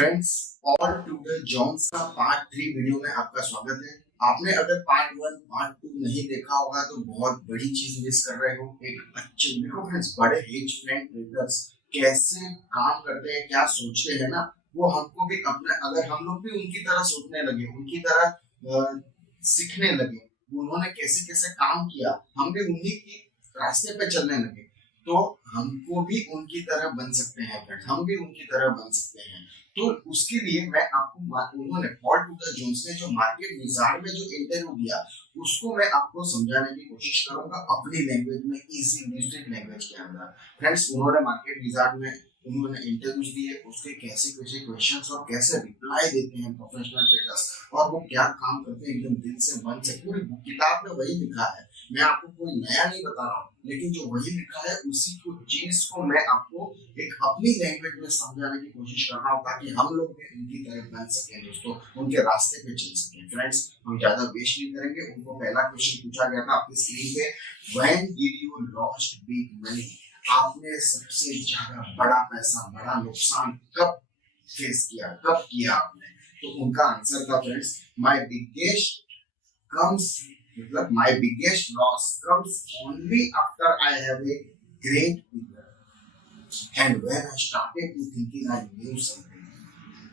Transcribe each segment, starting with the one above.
Friends और Tudor Johns का part 3 video में आपका स्वागत है। आपने अगर पार्ट 1 पार्ट 2 नहीं देखा होगा तो बहुत बड़ी चीज मिस कर रहे हो। एक अच्छे देखो फ्रेंड्स, बड़े हेज फंड ट्रेडर्स कैसे काम करते हैं, क्या सोचते हैं ना, वो हमको भी अपने, अगर हम लोग भी उनकी तरह सोचने लगे, उनकी तरह सीखने लगे, उन्होंने कैसे कैसे काम किया, हम भी उन्हीं की रास्ते पे चलने लगे तो हमको भी उनकी तरह बन सकते हैं फ्रेंड्स, हम भी उनकी तरह बन सकते हैं। तो उसके लिए मैं आपको, उन्होंने पॉल टूडर जोन्स ने जो मार्केट विजार्ड में जो इंटरव्यू दिया उसको मैं आपको समझाने की कोशिश करूंगा अपनी लैंग्वेज में, इजी लिस्टिक लैंग्वेज के अंदर। फ्रेंड्स, उन्होंने मार्केट विजार्ड में उन्होंने इंटरव्यूज दिए, उसके कैसे कैसे क्वेश्चंस और कैसे रिप्लाई देते हैं प्रोफेशनल ट्रेडर्स, और वो क्या काम करते हैं एकदम दिल से मन से। पूरी किताब में वही लिखा है, मैं आपको कोई नया नहीं बता रहा हूँ, लेकिन जो वही लिखा है उसी को चीज को मैं आपको एक अपनी लैंग्वेज में समझाने की कोशिश कर रहा हूँ ताकि हम लोग भी उनकी तरह बन सके दोस्तों, उनके रास्ते पे चल सके। फ्रेंड्स, हम ज्यादा वेस्ट नहीं करेंगे। उनको पहला क्वेश्चन पूछा गया था आपकी स्क्रीन पे, when did you lost big money, आपने सबसे ज्यादा बड़ा पैसा, बड़ा नुकसान कब फेस किया, कब किया आपने? तो उनका आंसर था फ्रेंड्स, माय बिगेस्ट कम्स, मतलब my biggest loss comes only after I have a great figure and when I started to thinking I knew something।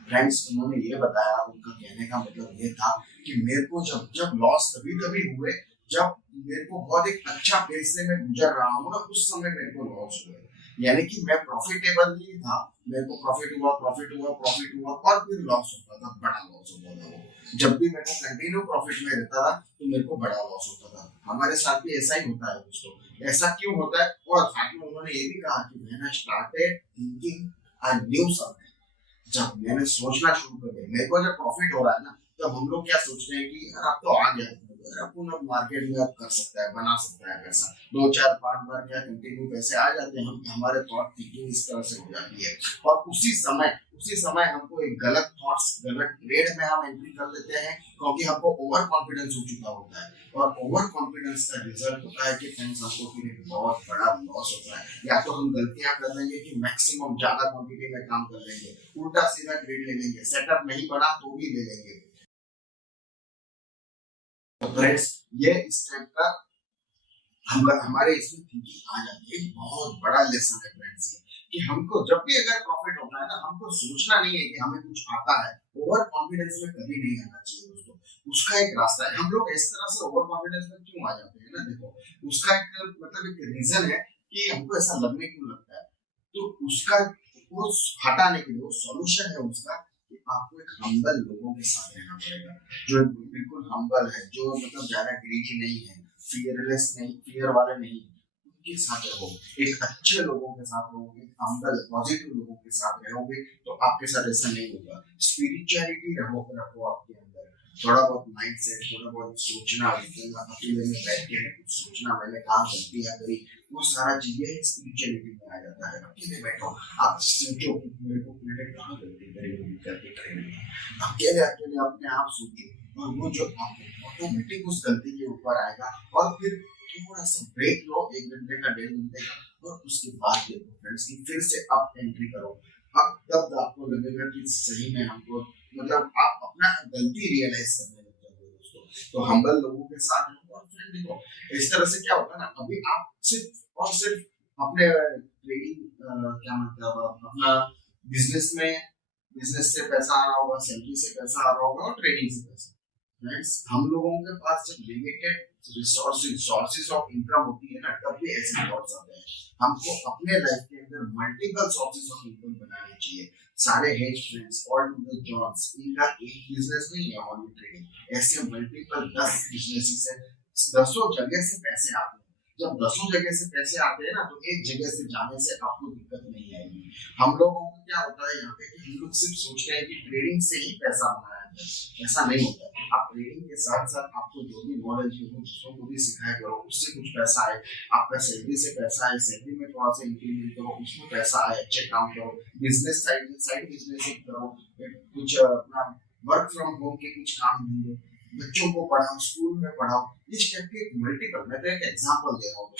Friends, उन्होंने ये बताया, उनका कहने का मतलब ये था कि मेरे को जब जब लॉस तभी हुए जब मेरे को बहुत एक अच्छा फेज से मैं गुजर रहा हूँ ना, उस समय मेरे को लॉस हुए। यानी कि मैं प्रॉफिटेबल नहीं था, मेरे को प्रॉफिट हुआ और फिर लॉस होता था, बड़ा लॉस होता था। वो जब भी मेरे को कंटिन्यू प्रॉफिट में रहता था तो मेरे को बड़ा लॉस होता था। हमारे साथ भी ऐसा ही होता है दोस्तों। ऐसा क्यों होता है? और साथ में उन्होंने ये भी कहा कि when I started thinking I knew something, जब मैंने सोचना शुरू कर दिया, मेरे को जब प्रॉफिट हो रहा है ना, तब हम लोग क्या सोचते हैं कि यार अब तो आ गया, अपन अब मार्केट में अब कर सकता है, बना सकता है पैसा। 2 4 5 बार क्या कंटिन्यू पैसे आ जाते हैं, हम हमारे थॉट थिंकिंग इस तरह से हो जाती है और उसी समय हमको एक गलत थॉट्स, गलत ट्रेड में हम एंट्री कर लेते हैं क्योंकि हमको ओवर कॉन्फिडेंस हो चुका होता है। और ओवर कॉन्फिडेंस का रिजल्ट होता है कि फ्रेंड्स हमको फिर एक बहुत बड़ा लॉस होता है। या तो हम गलतियां कर लेंगे कि मैक्सिमम ज्यादा क्वांटिटी में काम कर लेंगे, उल्टा सीधा ट्रेड ले लेंगे, सेटअप नहीं बढ़ा तो भी ले लेंगे। फ्रेंड्स, ये इस टाइप का हमारे इसमें थिंकिंग आ जाती है। बहुत बड़ा लेसन है फ्रेंड्स ये, कि हमको जब भी अगर प्रॉफिट होता है ना, हमको सोचना नहीं है कि हमें कुछ आता है। ओवर कॉन्फिडेंस में कभी नहीं आना चाहिए दोस्तों। उसका एक रास्ता है। हम लोग इस तरह से ओवर कॉन्फिडेंस में क्यों आ जाते हैं ना, देखो उसका एक मतलब एक रीजन है कि हमको ऐसा लगने क्यों लगता है। तो उसका वो हटाने के लिए सॉल्यूशन है उसका कि आपको एक हम्बल लोगों के साथ रहना पड़ेगा, जो बिल्कुल हम्बल है, जो मतलब ज्यादा ग्रीडी नहीं है, फियरलेस नहीं, फियर वाले नहीं, उनके साथ रहो। एक अच्छे लोगों के साथ रहोगे, हम्बल पॉजिटिव लोगों के साथ रहोगे तो आपके साथ ऐसा नहीं होगा। स्पिरिचुअलिटी रखो आपके अंदर, थोड़ा बहुत माइंडसेट, थोड़ा बहुत सोचना, अकेले में बैठ के कुछ सोचना, मैंने कहा गलतियां करी, वो सारा चीजें स्पिरिचुअलिटी में आ जाता है। अकेले बैठो, आप सोचो कि मेरे को मैंने कहाँ गलती करी होगी, करके करेंगे। अकेले अपने आप सोचो और वो जो आपको ऑटोमेटिक उस गलती के ऊपर आएगा। और फिर थोड़ा सा ब्रेक लो, 1 घंटे का, 1.5 घंटे का, और उसके बाद देखो फ्रेंड्स की फिर से आप एंट्री करो। अब तब आपको लगेगा कि सही में हमको, मतलब आप अपना गलती रियलाइज करने लग जाओगे दोस्तों। तो हम्बल लोगों के साथ रहो। और फ्रेंड देखो, इस तरह से क्या होता है ना, अभी आप सिर्फ और सिर्फ अपने ट्रेडिंग क्या मतलब अपना बिजनेस से पैसा आ रहा होगा, सैलरी से पैसा आ रहा होगा और ट्रेडिंग से पैसा। फ्रेंड्स, हम लोगों के पास जब लिमिटेड सोर्सेज ऑफ इनकम होती है ना, तब भी ऐसे थॉट्स आते हैं। हमको अपने लाइफ के अंदर मल्टीपल सोर्सेज ऑफ इनकम बनाने चाहिए। सारे हेज फंड्स और जॉब्स, इनका एक बिजनेस नहीं है ओनली ट्रेडिंग, ऐसे मल्टीपल 10 बिजनेसेस है, 10 जगह से पैसे आते हैं। जब 10 जगह से पैसे आते हैं ना, तो एक जगह से जाने से आपको दिक्कत नहीं आएगी। हम लोगों को क्या होता है यहाँ पे कि हम लोग सिर्फ सोचते हैं कि ट्रेडिंग से ही पैसा बनाया है, ऐसा नहीं होता। आप ट्रेडिंग के साथ साथ आपको जो भी नॉलेज है वो दूसरों को भी सिखाया करो, उससे कुछ पैसा आए। आपका सैलरी से पैसा आए, सैलरी में थोड़ा सा इंक्रीमेंट करो, उसमें पैसा आए, अच्छे काम करो, बिजनेस साइड बिजनेस करो, कुछ अपना वर्क फ्रॉम होम के कुछ काम ढूंढो, बच्चों को पढ़ाओ, स्कूल में पढ़ाओ। इस टाइप के मल्टीपल, मैं तो एक एग्जांपल दे रहा हूँ।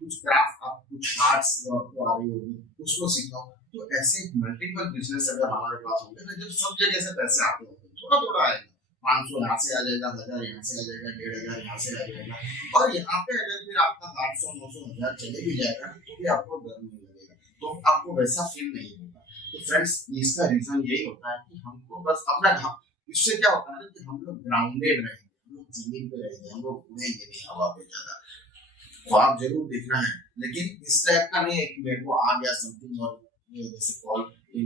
कुछ क्राफ्ट, आप कुछ आर्ट्स जो आपको आ रही होगी उसको सिखाओ। तो ऐसे मल्टीपल बिजनेस अगर हमारे पास होंगे ना, जब सब जगह से पैसे आते होंगे, थोड़ा थोड़ा आएगा, 500 यहाँ से आ जाएगा, 1000 यहाँ से आ जाएगा, 1500 यहाँ से आ जाएगा, और यहाँ पे अगर फिर आपका 800 900 1000 चले भी जाएगा तो भी आपको डर नहीं लगेगा, तो आपको वैसा फील नहीं होगा। तो फ्रेंड्स, इसका रीजन यही होता है कि हमको बस अपना, इससे क्या होता है कि हम लोग ग्राउंडेड रहेंगे, हम लोग जमीन पे रहेंगे, हम लोग उड़ेंगे नहीं हवा पे ज्यादा। ख्वाब जरूर देखना है, लेकिन इस टाइप का नहीं है कि मेरे को आ गया समथिंग और जैसे कॉल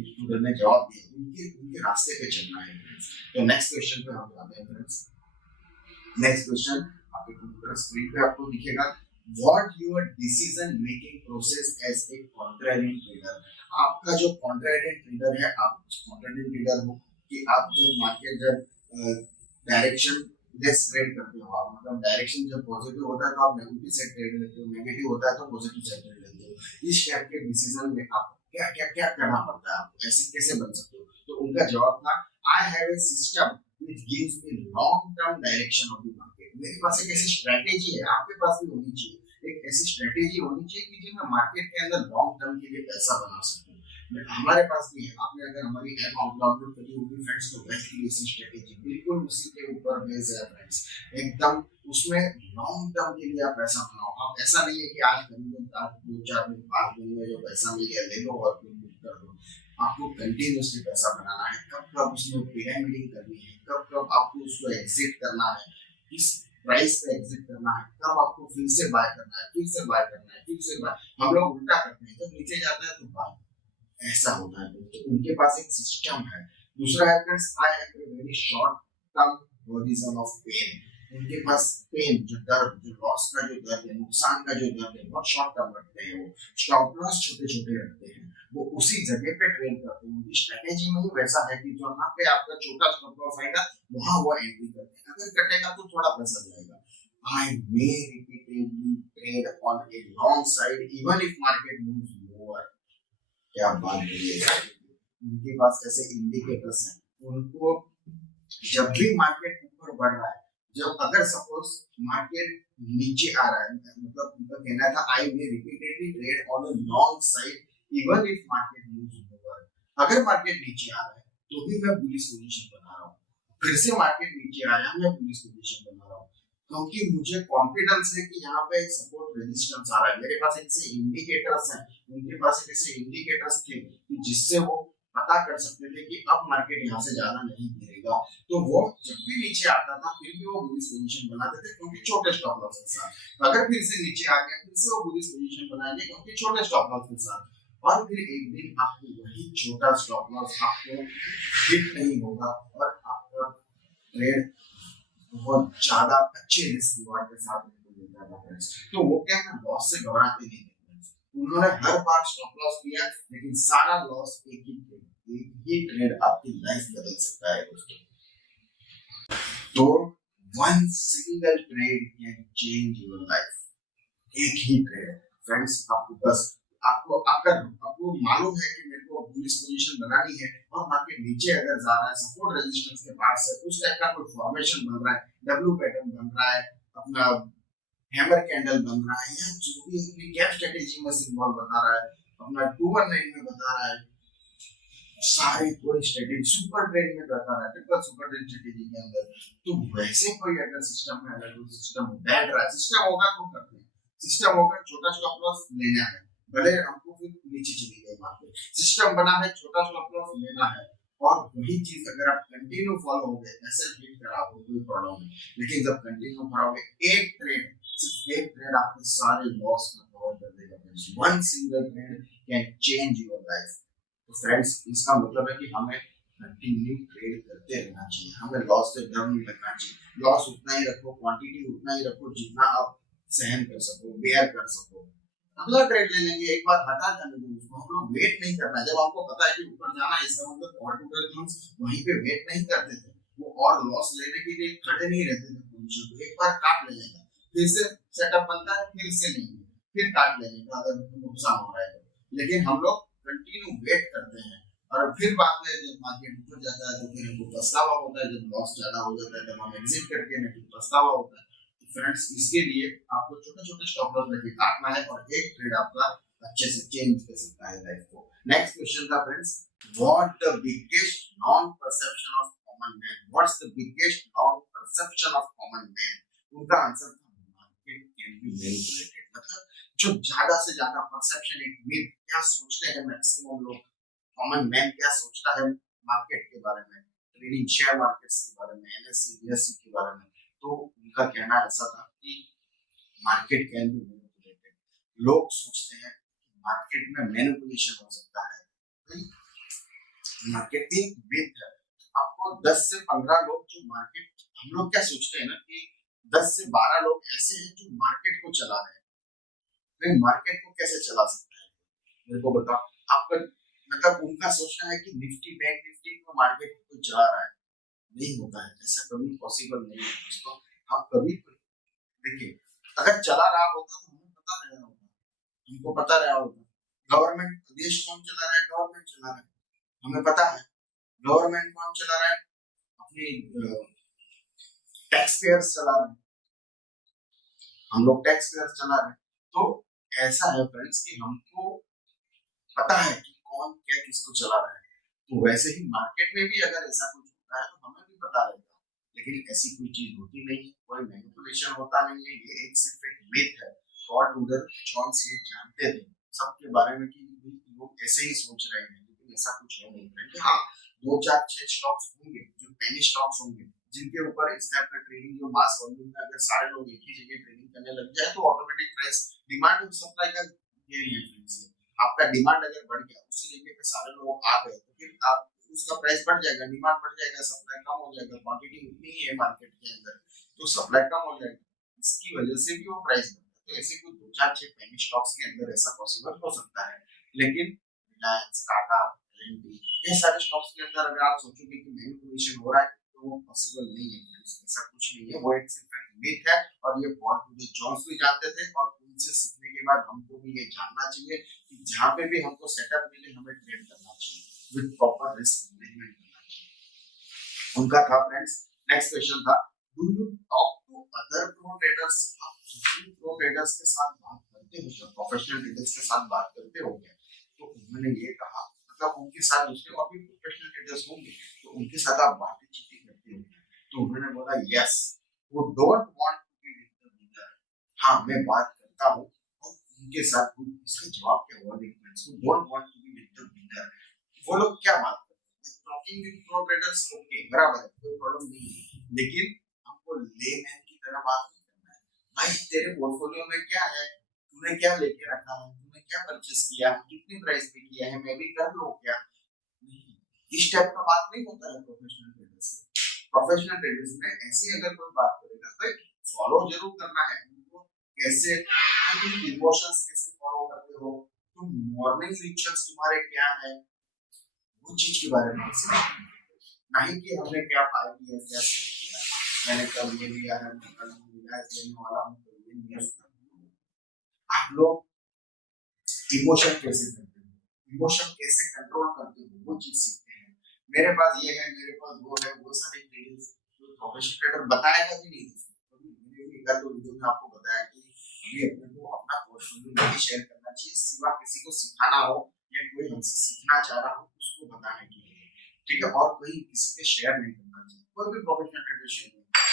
स्टूडेंट ने जवाब दिया, उनके उनके रास्ते पे चलना है फ्रेंड्स। तो नेक्स्ट क्वेश्चन पे हम जाते हैं फ्रेंड्स। नेक्स्ट क्वेश्चन आपके कंप्यूटर स्क्रीन पे आपको दिखेगा, what your decision making process as a contrarian trader. आपका जो कॉन्ट्रैरियन ट्रेडर है, आप कॉन्ट्रैरियन ट्रेडर हो कि आप जब मार्केट जब डायरेक्शन लेस ट्रेड करते हो, आप मतलब डायरेक्शन जब पॉजिटिव होता है तो आप नेगेटिव साइड ट्रेड लेते हो, नेगेटिव होता है तो पॉजिटिव साइड ट्रेड लेते हो। इस टाइप के डिसीजन में आप क्या क्या क्या करना पड़ता है, आपको ऐसे कैसे बन सकते हो? तो उनका जवाब था, आई have A system which gives me long term direction of the market. मेरे पास एक ऐसी स्ट्रेटेजी है, आपके पास भी होनी चाहिए, एक ऐसी स्ट्रेटेजी होनी चाहिए कि जो मैं मार्केट के अंदर लॉन्ग टर्म के लिए पैसा बना सकूं। हमारे पास भी है, आपने अगर हमारी ऐप डाउनलोड करी होगी फ्रेंड्स, तो वैसी ऐसी स्ट्रेटेजी बिल्कुल उसी के ऊपर बेस है फ्रेंड्स, एकदम उसमें लॉन्ग टर्म के लिए आप पैसा बनाओ। आप ऐसा नहीं है कि आज खरीदो, आज 2 4 दिन 5 दिन में जो पैसा मिल गया ले लो और फिर बुक कर दो। आपको कंटिन्यूअसली पैसा बनाना है, कब कब उसमें पिरामिडिंग करनी है, कब कब आपको उसको एग्जिट करना है, किस प्राइस पे एग्जिट करना है, कब आपको फिर से बाय करना है, फिर से बाय करना है, फिर से बाय। हम लोग उल्टा करते हैं, जब नीचे जाता है तो बाय, ऐसा होता है। तो उनके पास एक सिस्टम है। दूसरा है friends, I have a very short term horizon of pain. उनके पास पेन, जो दर्द, जो लॉस का जो दर्द है, नुकसान का जो दर्द है, बहुत शॉर्ट टर्म रखते हैं। वो स्टॉप लॉस छोटे छोटे रखते हैं, वो उसी जगह पे ट्रेड करते हैं। उनकी स्ट्रेटेजी में ही वैसा है कि जो यहाँ पे आपका छोटा स्टॉप लॉस आएगा वहां वो एंट्री करते हैं, अगर कटेगा तो थोड़ा पैसा जाएगा। I may repeatedly trade on a long side even if market moves lower। क्या बात है, उनके पास ऐसे इंडिकेटर्स हैं, उनको जब भी मार्केट ऊपर बढ़ रहा है, जब अगर सपोज मार्केट नीचे आ रहा है, मतलब उनका कहना था I may repeatedly trade on a long side even if market moves lower. अगर मार्केट नीचे आ रहा है तो भी मैं बुलिश पोजीशन बना रहा हूँ, फिर से मार्केट नीचे आया मैं बुलिश पोजीशन बना रहा हूँ, क्योंकि मुझे कॉन्फिडेंस है कि यहाँ पे सपोर्ट रेजिस्टेंस आ रहा है। मेरे पास ऐसे इंडिकेटर्स हैं, उनके पास ऐसे इंडिकेटर्स थे कि जिससे वो पता कर सकते थे कि अब मार्केट यहाँ से ज्यादा नहीं गिरेगा। तो वो जब भी नीचे आता था फिर भी वो बुलिश पोजीशन बनाते थे, क्योंकि छोटे स्टॉप लॉस के साथ। अगर फिर से नीचे आ गया फिर से वो बुलिश पोजीशन बनाएंगे, क्योंकि छोटे स्टॉप लॉस के साथ। और फिर एक दिन आपको वही छोटा स्टॉप लॉस आपको हिट नहीं होगा और आपका ट्रेड बहुत ज्यादा अच्छे रिस्क रिवॉर्ड के साथ मिलता था फ्रेंड्स। तो वो क्या है, लॉस से घबराते नहीं थे फ्रेंड्स। उन्होंने हर बार स्टॉप लॉस लिया, लेकिन सारा लॉस एक ही ट्रेड आपकी लाइफ बदल सकता है दोस्तों। तो one single trade can change your life. एक ही ट्रेड फ्रेंड्स, आपको बस आपको अगर आपको मालूम है कि मेरे को बुलिश पोजीशन बनानी है और मार्केट नीचे अगर जा रहा है, सपोर्ट रेजिस्टेंस के पास है, उस टाइप का कोई फॉर्मेशन बन रहा है, डब्ल्यू पैटर्न बन रहा है, अपना हैमर कैंडल बन रहा है, या जो भी अपनी गैप स्ट्रेटेजी में सिंबल बता रहा है, अपना 219 में बता रहा है, सारी कोई स्ट्रेटेजी सुपर ट्रेड में बता रहा है, ट्रिपल सुपर ट्रेड स्ट्रेटेजी के अंदर। तो वैसे कोई अगर सिस्टम है, अगर कोई सिस्टम बैठ रहा है, सिस्टम होगा तो करते हैं, सिस्टम होगा छोटा स्टॉप लॉस लेना है, भले हमको फिर नीचे चली गई मार्केट, सिस्टम बना है छोटा स्टॉप लॉस लेना है। और वही चीज अगर आप कंटिन्यू फॉलो हो गए, ऐसे ट्रेड करा हो कोई प्रॉब्लम नहीं, लेकिन जब कंटिन्यू करोगे एक ट्रेड, सिर्फ एक ट्रेड आपके सारे लॉस को कवर कर देगा friends. One single trade can change your life. तो फ्रेंड्स, इसका मतलब है कि हमें कंटिन्यू ट्रेड करते रहना चाहिए, हमें लॉस से डर नहीं लगना चाहिए। लॉस उतना ही रखो, क्वांटिटी उतना ही रखो जितना आप सहन कर सको, बेयर कर सको। अगला ट्रेड ले लेंगे, एक बार हटा जाने दो उसको, हम लोग वेट नहीं करना है। जब हमको पता है कि ऊपर जाना है, इसका मतलब और 2 वहीं पे वेट नहीं करते थे, वो और लॉस लेने के लिए खड़े नहीं रहते थे पोजीशन को, एक बार काट लेने का, फिर से सेटअप बनता है, फिर से नहीं, फिर काट लेने का अगर नुकसान हो रहा है तो। लेकिन हम लोग कंटिन्यू वेट करते हैं और फिर बाद में जब मार्केट ऊपर जाता है तो फिर हमको पछतावा होता है, जब लॉस ज्यादा हो जाता है तब हम एग्जिट करके नहीं, फिर पछतावा होता है। फ्रेंड्स इसके लिए आपको छोटे छोटे स्टॉप लॉस लेके काटना है और एक ट्रेड आपका अच्छे से चेंज कर सकता है लाइफ को। नेक्स्ट क्वेश्चन था friends, what the biggest non perception of common man, what's the biggest non perception of common man. उनका आंसर था मार्केट कैन बी मैनिपुलेटेड। मतलब जो ज्यादा से ज्यादा परसेप्शन, एक मिथ, क्या सोचते हैं मैक्सिमम लोग, कॉमन मैन क्या सोचता है मार्केट के बारे में, ट्रेडिंग शेयर मार्केट्स के बारे में, एनएसई बीएसई के बारे में, तो उनका कहना ऐसा था कि मार्केट कैन बी मैनिपुलेटेड। लोग सोचते हैं मार्केट में मैनिपुलेशन हो सकता है। मार्केट एक मिथ है। आपको 10 से 15 लोग जो मार्केट, हम लोग क्या सोचते हैं ना कि 10 से 12 लोग ऐसे हैं जो मार्केट को चला रहे हैं। मार्केट को कैसे चला सकता है मेरे को बताओ। आपका मतलब उनका सोचना है कि निफ्टी बैंक निफ्टी को मार्केट को चला रहा है, नहीं होता है, ऐसा कभी पॉसिबल नहीं है दोस्तों। आप कभी देखिए, अगर चला रहा होता तो हमें पता रहा होता, हमको पता रहा होता। गवर्नमेंट, देश कौन चला रहा है, गवर्नमेंट चला रहा है, हमें पता है। गवर्नमेंट कौन चला रहा है, अपनी टैक्स पेयर्स चला रहे हैं, हम लोग टैक्स पेयर्स चला रहे हैं। तो ऐसा है फ्रेंड्स कि हमको पता है कि कौन क्या किसको चला रहा है। तो वैसे ही मार्केट में भी अगर ऐसा कुछ होता है तो हमें भी पता रहेगा, लेकिन ऐसी कोई चीज होती नहीं है, कोई मैनिपुलेशन होता नहीं है। ये एक सिर्फ एक मिथ है। और टूडर जॉन्स ये जानते थे सबके बारे में कि लोग ऐसे ही सोच रहे हैं, लेकिन ऐसा कुछ है नहीं। हाँ, 2 4 6 स्टॉक्स होंगे जो पेनी स्टॉक्स होंगे जिनके ऊपर इस टाइप का ट्रेडिंग, जो मास वॉल्यूम में अगर सारे लोग एक ही जगह ट्रेडिंग करने लग जाए तो ऑटोमेटिक प्राइस, डिमांड और सप्लाई का गेम है फ्रेंड्स। आपका डिमांड अगर बढ़ गया, उसी जगह पे सारे लोग आ गए, तो फिर आप उसका प्राइस बढ़ जाएगा, डिमांड बढ़ जाएगा, सप्लाई कम हो जाएगा, क्वांटिटी उतनी ही है मार्केट के अंदर, तो सप्लाई कम हो जाएगी, इसकी वजह से भी वो प्राइस बढ़ता है। तो ऐसे कुछ 2 4 6 पेनी स्टॉक्स के अंदर ऐसा पॉसिबल हो सकता है, लेकिन रिलायंस, टाटा, एलएनटी, ये सारे स्टॉक्स के अंदर अगर आप सोचोगे कि मैनिपुलेशन हो रहा है तो वो पॉसिबल नहीं है फ्रेंड्स। ऐसा कुछ नहीं है, वो एक सिर्फ एक मिथ है। और ये बहुत जॉन्स भी जानते थे, और उनसे सीखने के बाद हमको भी ये जानना चाहिए कि जहाँ पे भी हमको सेटअप मिले हमें ट्रेड करना चाहिए विद प्रॉपर रिस्क मैनेजमेंट करना चाहिए। उनका था फ्रेंड्स। नेक्स्ट क्वेश्चन था, do you talk to other pro traders. आप दूसरे प्रो ट्रेडर्स के साथ बात करते हो क्या, प्रोफेशनल ट्रेडर्स के साथ बात करते हो क्या। तो उन्होंने ये कहा, मतलब उनके साथ दूसरे और भी प्रोफेशनल ट्रेडर्स होंगे तो उनके साथ आप बातचीत करते हो। तो उन्होंने बोला यस, वो don't want to be with the winner. हाँ, मैं बात करता हूँ और उनके साथ। इसका जवाब क्या हुआ देखिए, वो don't want to be with the winner. वो लोग क्या बात करते हैं, talking with pro traders, okay बराबर है, कोई प्रॉब्लम नहीं है, लेकिन हमको लेमैन की तरह बात नहीं करना है। भाई तेरे पोर्टफोलियो में क्या है, तूने क्या लेके रखा है, तूने क्या परचेस किया है, कितनी प्राइस पे किया है, मैं भी कर लूं क्या। नहीं, इस टाइप का बात नहीं होता है प्रोफेशनल ट्रेडर्स से। प्रोफेशनल ट्रेडर्स में ऐसी अगर कोई बात करेगा तो फॉलो जरूर करना है उनको। कैसे, इमोशंस कैसे फॉलो करते हो तुम, मॉर्निंग रिचुअल्स तुम्हारे क्या है, वो चीज के बारे में नहीं कि हमने क्या पाई किया, क्या सेल किया, मैंने कल ये लिया है, मैं कल लेने वाला हूँ, तो ये न्यूज़। आप लोग इमोशन कैसे करते हो, इमोशन कैसे कंट्रोल करते हो, वो चीज सीखते हैं। मेरे पास ये है, मेरे पास वो है, वो सारी डिटेल्स तो प्रोफेशनल ट्रेडर बताएगा भी नहीं दोस्तों। कभी मैंने भी एक दो वीडियो में आपको बताया कि अभी अपने को अपना पोर्टफोलियो नहीं शेयर करना चाहिए, सिवा किसी को सिखाना हो या कोई हमसे सीखना चाह रहा हो उसको बताने के लिए, ठीक है। और कोई किसी के शेयर नहीं करना चाहिए, कोई भी प्रोफेशनल ट्रेडर शेयर नहीं करना।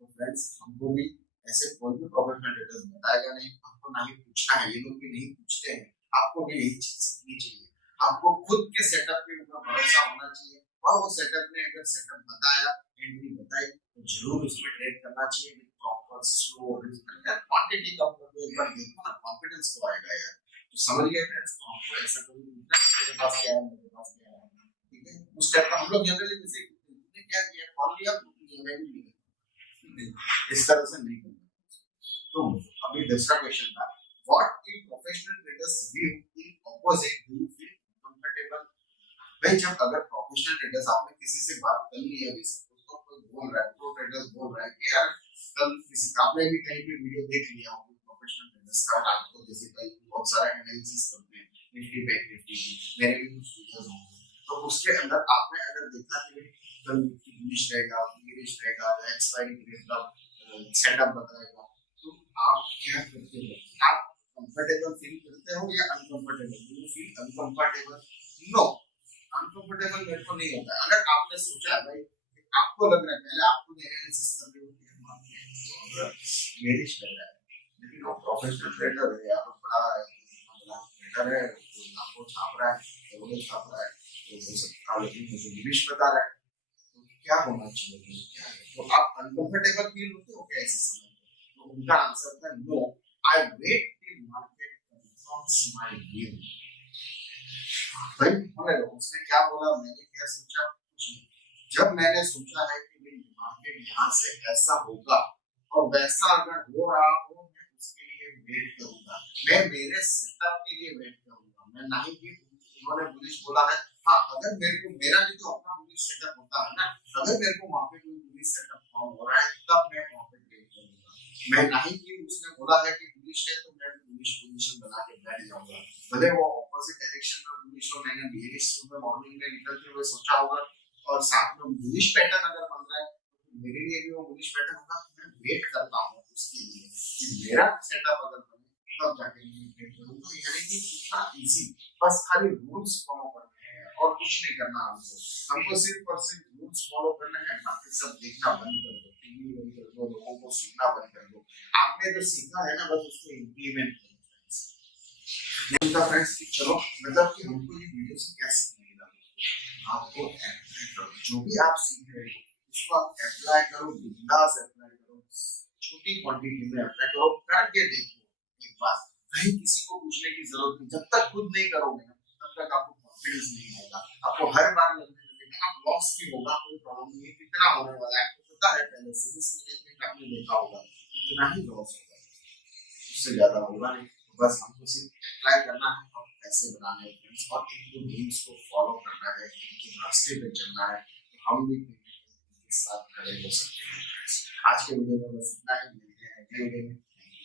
तो फ्रेंड्स हमको भी ऐसे कोई भी प्रोफेशनल ट्रेडर बताएगा नहीं, हमको ना ही पूछना है, ये लोग भी नहीं पूछते हैं। आपको भी यही चीज सीखनी चाहिए, आपको खुद के सेटअप के ऊपर भरोसा होना चाहिए, और वो सेटअप ने अगर सेटअप बताया, एंट्री बताई, तो जरूर उसमें ट्रेड करना चाहिए with proper slow risk. Quantity कम कर दो, एक बार देखो ना, कॉन्फिडेंस तो आएगा यार। तो समझ गए फ्रेंड्स, तो हमको ऐसा कभी पूछना है मेरे पास क्या है, मेरे पास क्या है, ठीक है। उस टाइप का हम लोग जनरली जैसे तुमने क्या किया, कॉल लिया, तुमने मैं भी लिया, इस तरह से नहीं करना। तो अभी दूसरा क्वेश्चन था, what if professional traders view in opposite, do you feel comfortable. भाई जब अगर प्रोफेशनल ट्रेडर्स, आपने किसी से बात कर ली है, अभी सपोज तो कोई बोल रहा है, प्रो ट्रेडर्स बोल रहा है कि यार कल किसी, आपने भी कहीं पे वीडियो देख लिया होगा प्रोफेशनल ट्रेडर्स का, आपको जैसे कई बहुत सारा एनालिसिस करते हैं निफ्टी बैंक निफ्टी की, मेरे भी कुछ वीडियोस होंगे, तो उसके अंदर आपने अगर देखा कि कल निफ्टी बुलिश रहेगा, बेरिश रहेगा, एक्सपायरी डेट का सेटअप बताएगा। तो आप क्या करते हो, आप कंफर्टेबल फील करते हो या uncomfortable? You feel uncomfortable? No, uncomfortable मेरे को नहीं होता। अगर आपने सोचा भाई, आपको लग रहा है, पहले आपको एनालिसिस कर रहे हो कि मार्केट बेरिश लग रहा है, लेकिन वो प्रोफेशनल ट्रेडर है या तो बड़ा ट्रेडर है, तो लाखों छाप रहा है, करोड़ों छाप रहा है, तो हो सकता है, लेकिन मुझे इंग्लिश बता रहा है, तो क्या होना चाहिए, क्या है? तो आप अनकंफर्टेबल फील होते हो क्या ऐसे समय पे? तो उनका आंसर था no, I wait till market confirms my view. भाई होने दो, उसने क्या बोला, मैंने क्या सोचा, कुछ नहीं। जब मैंने सोचा है कि भाई मार्केट यहाँ से ऐसा होगा और वैसा अगर हो रहा हो, मैं उसके लिए वेट करूंगा, मैं मेरे सेटअप के लिए वेट करूंगा। मैं नहीं कि उन्होंने बुलिश बोला है, हाँ अगर मेरे को मेरा भी तो अपना बुलिश सेटअप होता है ना, अगर मेरे को वहां पे कोई बुलिश सेटअप फॉर्म हो रहा है तब मैं वहां पे ट्रेड करूंगा। मैं नहीं कि उसने बोला है कि बुलिश है तो मैं बुलिश पोजीशन बना के बैठ जाऊंगा, भले वो ऑपोजिट डायरेक्शन में बुलिश हो, मैंने बेरिश में मॉर्निंग में निकलते हुए सोचा होगा और साथ में बुलिश पैटर्न अगर बन रहा है तो मेरे लिए भी वो बुलिश पैटर्न होगा, तो मैं वेट करता हूं उसके लिए कि मेरा सेटअप अगर बने तब जाके मैं ट्रेड करूं। तो यानी कि कितना इजी, बस खाली रूल्स फॉलो करने हैं और कुछ नहीं करना हमको, हमको सिर्फ और सिर्फ रूल्स फॉलो करने हैं, बाकी सब देखना बंद कर दो, टीवी बंद कर दो, लोगों को सुनना बंद कर दो। आपने जो सीखा है ना बस उसको इम्प्लीमेंट करो। नहीं था फ्रेंड्स कि चलो मतलब कि हमको ये वीडियो से क्या सीखने मिला, आपको अप्लाई करो, जो भी आप सीख रहे हो उसको आप अप्लाई करो, बिंदास अप्लाई करो, छोटी क्वांटिटी में अप्लाई करो, करके देखो एक बार, कहीं किसी को पूछने की जरूरत नहीं। जब तक खुद नहीं करोगे ना तब तक आपको कॉन्फिडेंस नहीं आएगा, आपको हर बार लगने लगेगा, आप लॉस भी होगा, कोई प्रॉब्लम नहीं है, कितना होने वाला है आपको पता है पहले से, इस मैनेजमेंट आपने देखा होगा, इतना ही लॉस होगा, उससे ज्यादा होगा नहीं। तो बस हमको सिर्फ अप्लाई करना है और पैसे बनाने हैं फ्रेंड्स, और इनको रूल्स को फॉलो करना है, इनके रास्ते पे चलना है, तो हम भी इनके साथ खड़े हो सकते हैं फ्रेंड्स। आज के वीडियो में बस इतना ही, मिलते हैं अगले वीडियो में।